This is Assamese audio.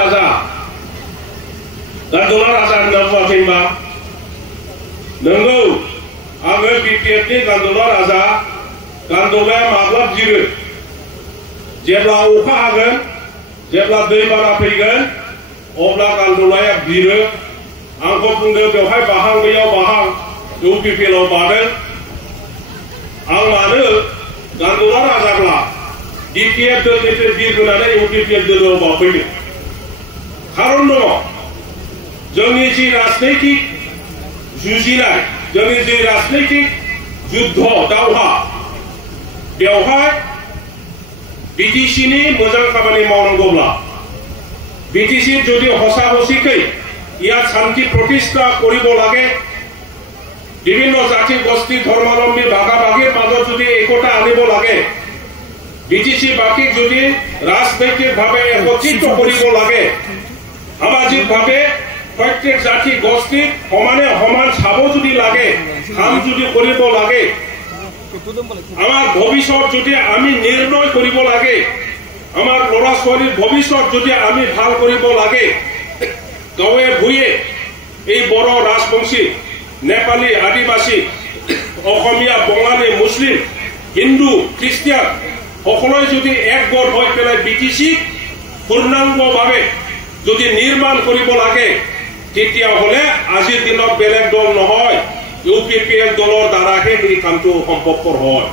राजा गान्दुला राजा होनना बुङाखैबा नंगौ आङो BPF नि गान्दुला राजा गान्दुलाया माब्ला जिरो जेब्ला अखा हागोन जेब्ला दैबाना फैगोन अब्ला गान्दुलाया बिरो आंखौ बुंदों बेवहाय बाहां बैयाव बाहां UPPL आव बादों आं मानो गान्दुला राजाब्ला BPF दोलनिफ्राय बिरबोनानै UPPL दोलोआव बाफैदों खारन दङ जोंनि जि राजनैतिक जुजिनाय जोंनि जि राजनैतिक युद्ध दावहा बेवहाय BTC नि मोजां खामानि मावनांगौब्ला BTC যদি হসা হসিকৈ ইয়াত শান্তি প্ৰতিষ্ঠা কৰিব লাগে বিভিন্ন জাতি গোষ্ঠী ধৰ্মাৱলম্বী ভাগাভাগীৰ মাজত যদি একতা আনিব লাগে BTC বাকী যদি ৰাজনৈতিকভাৱে একত্ৰিত কৰিব লাগে সামাজিকভাৱে প্ৰত্যেক জাতি গোষ্ঠী সমানে সমান চাব যদি লাগে কাম যদি কৰিব লাগে আমাৰ ভবিষ্যৎ যদি আমি নিৰ্ণয় কৰিব লাগে আমাৰ লড়া ছোৱালীৰ ভবিষ্যৎ যদি আমি ভাল কৰিব লাগে গাঁৱে ভূঞে এই বড় ৰাজবংশী নেপালী আদিবাসী অসমীয়া বঙালী মুসলিম হিন্দু খ্ৰিস্টান সকলোৱে যদি একগোট হৈ পেলাই BTC পূৰ্ণাংগভাৱে যদি নিৰ্মাণ কৰিব লাগে তেতিয়া হলে আজিৰ দিনত বেলেগ দল নহয় UPPL দলৰ দ্বাৰাহে এই কামটো সম্ভৱপৰ হয়।